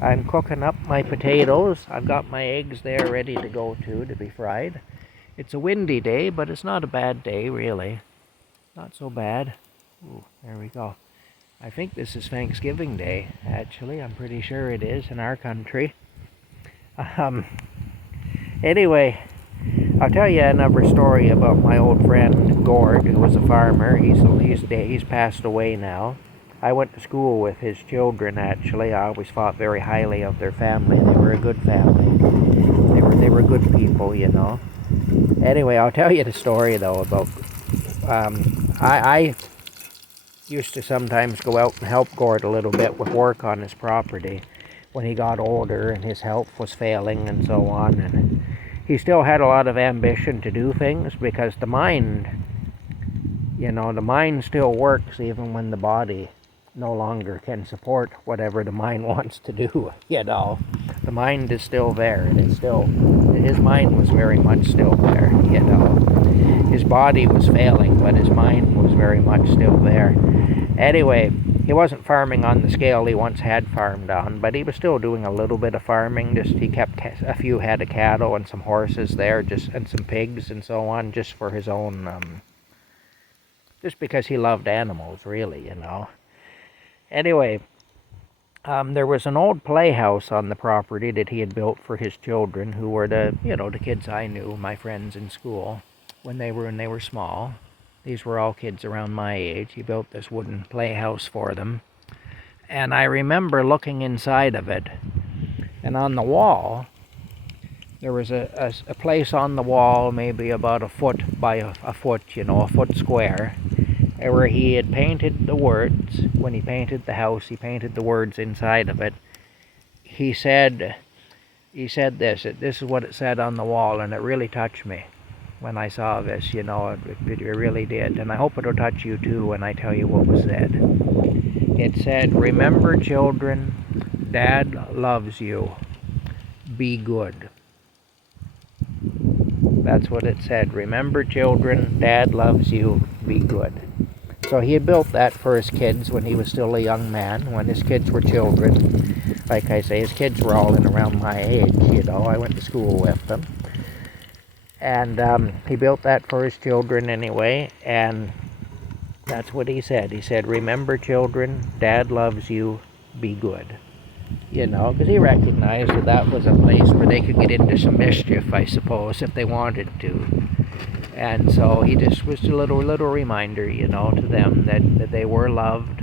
I'm cooking up my potatoes. I've got my eggs there ready to go to be fried. It's a windy day, but it's not a bad day, really. Not so bad. Ooh, there we go. I think this is Thanksgiving Day, actually. I'm pretty sure it is in our country. Um, anyway, I'll tell you another story about my old friend Gord, who was a farmer. He's passed away now. I went to school with his children, actually. I always thought very highly of their family. They were a good family. They were good people, you know. Anyway, I'll tell you the story, though, about... I used to sometimes go out and help Gord a little bit with work on his property when he got older and his health was failing and so on. And he still had a lot of ambition to do things because the mind still works even when the body no longer can support whatever the mind wants to do. The mind is still there, and his mind was very much still there. His body was failing, but his mind was very much still there. Anyway, he wasn't farming on the scale he once had farmed on, but he was still doing a little bit of farming. He kept a few head of cattle and some horses there, and some pigs and so on, just for his own, just because he loved animals, really. Anyway, there was an old playhouse on the property that he had built for his children, who were the kids I knew, my friends in school, when they were small. These were all kids around my age. He built this wooden playhouse for them. And I remember looking inside of it, and on the wall, there was a place on the wall, maybe about a foot by a foot, a foot square, where he had painted the words. When he painted the house, he painted the words inside of it. He said this is what it said on the wall, and it really touched me when I saw this. It really did, and I hope it'll touch you too when I tell you what was said. It said, "Remember, children, Dad loves you. Be good." That's what it said. Remember, children, Dad loves you. Be good. So he had built that for his kids when he was still a young man, when his kids were children. Like I say, his kids were all in around my age, I went to school with them. And he built that for his children anyway, and that's what he said. He said, "Remember, children, Dad loves you, be good." Because he recognized that was a place where they could get into some mischief, I suppose, if they wanted to. And so he just was a little reminder, to them that they were loved,